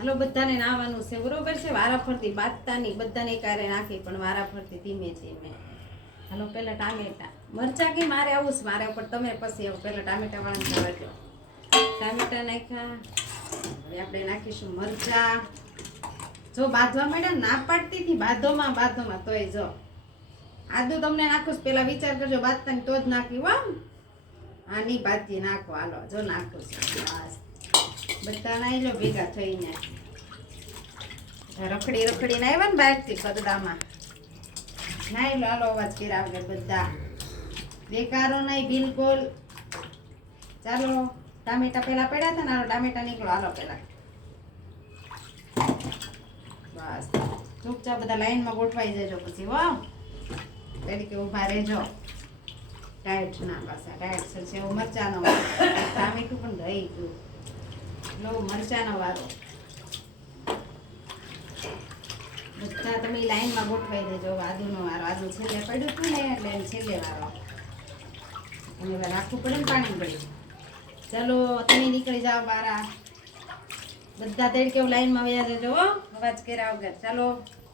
હાલો બધાને નાવાનું છે બરોબર છે, વારાફરતી બાતતાની બધાને કારે નાખી પણ વારાફરતી ધીમે ધીમે. હાલો પેલા ટામેટા મરચા કે મારે આવું છે મારા ઉપર, તમે પછી આવું. પેલા ટામેટા વાળા જવા દો. ટામેટા નાખ્યા, હવે આપણે નાખીશું મરચા. જો બાંધવા માંડ્યા ના પાડતી હતી બાંધોમાં તોય જો આદુ તમને નાખું પેલા વિચાર કરજો બાંધતા તો જ નાખ્યું. હા નહીં બાંધી નાખો. હાલો જો નાખું છું. બસ બધા નાઈ લો ભેગા થઈને. રખડી રખડીને આવ્યા ને બહારથી કદડામાં નાઈ લો. હાલો અવાજ કર્યા વગર બધા બેકારો નહીં બિલકુલ. ચાલો ટામેટા પેલા પડ્યા હતા ને, હાલો ટામેટા નીકળો. હાલો પેલા બસ ચૂપચાપ બધા લાઈનમાં ગોઠવાઈ જજો પછી. વાહ તરીકે ઊભા રહેજો. ડાયટ ના પાછા ડાયટ છે એવો મરચાનો ટામેટું પણ દઈ ગયું. લો મરચાનો વારો. બધા તમે લાઈનમાં ગોઠવાઈ દેજો. આદુનો વારો. આદુ છેલ્લે પડ્યું હતું ને એટલે છેલ્લે વારો. અને હવે રાખવું પડે ને પાણી પડ્યું. ચાલો તમે નીકળી જાઓ બારા. બધા તડકે લાઈનમાં વયા જજો અવાજ કર્યા વગર. ચાલો